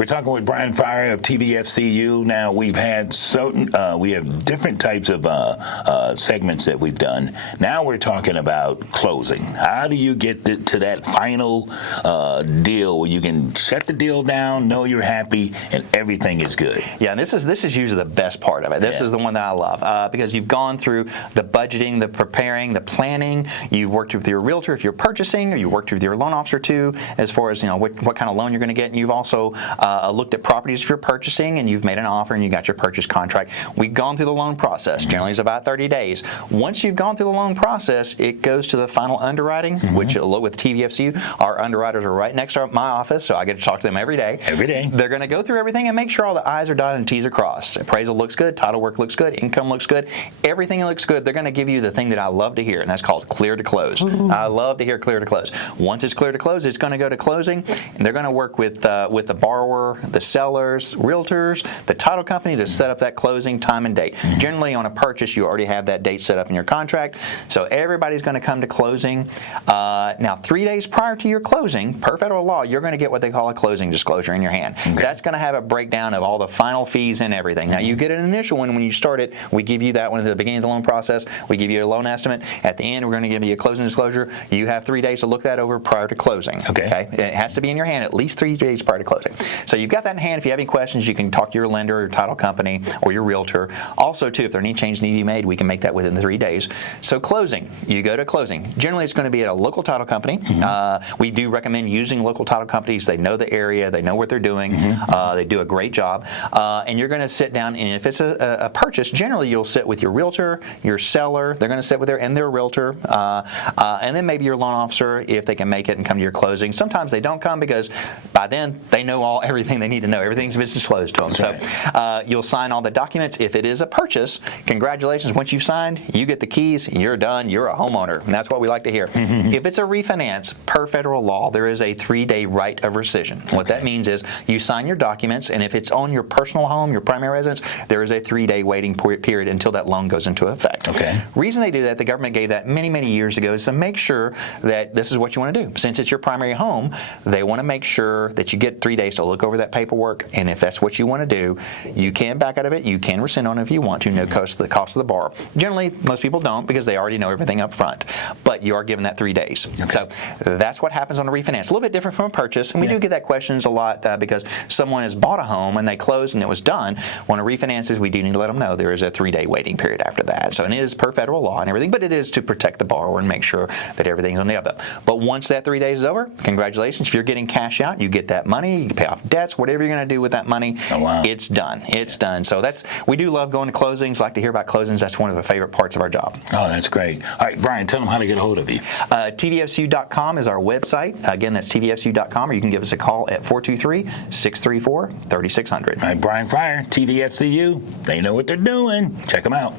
We're talking with Bryan Fryar of TVFCU. Now, we have different types of segments that we've done. Now we're talking about closing. How do you get to that final deal where you can shut the deal down, know you're happy, and everything is good? Yeah, and this is usually the best part of it. This is the one that I love because you've gone through the budgeting, the preparing, the planning. You've worked with your realtor if you're purchasing, or you worked with your loan officer too, as far as what kind of loan you're going to get. And you've also looked at properties if you're purchasing, and you've made an offer and you got your purchase contract. We've gone through the loan process. Generally, it's about 30 days. Once you've gone through the loan process, it goes to the final underwriting, which with TVFCU, our underwriters are right next to my office, so I get to talk to them every day. Every day. They're going to go through everything and make sure all the I's are dotted and T's are crossed. Appraisal looks good, title work looks good, income looks good, everything looks good. They're going to give you the thing that I love to hear, and that's called clear to close. I love to hear clear to close. Once it's clear to close, it's going to go to closing, and they're going to work with the borrower, the sellers, realtors, the title company to set up that closing time and date. Generally, on a purchase, you already have that date set up in your contract, so everybody's going to come to closing. Now, 3 days prior to your closing, per federal law, you're going to get what they call a closing disclosure in your hand. That's going to have a breakdown of all the final fees and everything. Now, you get an initial one when you start it. We give you that one at the beginning of the loan process. We give you a loan estimate. At the end, we're going to give you a closing disclosure. You have 3 days to look that over prior to closing. Okay? It has to be in your hand at least 3 days prior to closing. So you've got that in hand. If you have any questions, you can talk to your lender or your title company or your realtor. Also, too, if there are any changes need to be made, we can make that within 3 days. So closing, you go to closing. Generally, it's going to be at a local title company. We do recommend using local title companies. They know the area. They know what they're doing. They do a great job. And you're going to sit down, and if it's a purchase, generally you'll sit with your realtor, your seller. They're going to sit with their realtor, and then maybe your loan officer if they can make it and come to your closing. Sometimes they don't come because by then they know everything they need to know. Everything's been disclosed to them. So you'll sign all the documents. If it is a purchase, congratulations. Once you've signed, you get the keys. You're done. You're a homeowner, and that's what we like to hear. If it's a refinance, per federal law, there is a 3-day right of rescission. What that means is you sign your documents, and if it's on your personal home, your primary residence, there is a 3-day waiting period until that loan goes into effect. Reason they do that, the government gave that many years ago, is to make sure that this is what you want to do. Since it's your primary home, they want to make sure that you get 3 days to look over that paperwork, and if that's what you want to do, you can back out of it. You can rescind on it if you want to, no cost to the cost of the borrower. Generally, most people don't because they already know everything up front, but you are given that 3 days. So that's what happens on a refinance. A little bit different from a purchase, and we do get that questions a lot because someone has bought a home and they closed and it was done. When a refinance is, we do need to let them know there is a 3-day waiting period after that. So it is per federal law and everything, but it is to protect the borrower and make sure that everything's on the up. But once that 3 days is over, congratulations. If you're getting cash out, you get that money, you can pay off debts, whatever you're going to do with that money, it's done. It's done. So we do love going to closings, like to hear about closings. That's one of the favorite parts of our job. Oh, that's great. All right, Bryan, tell them how to get a hold of you. TVFCU.com is our website. Again, that's TVFCU.com, or you can give us a call at 423-634-3600. All right, Bryan Fryar, TVFCU. They know what they're doing. Check them out.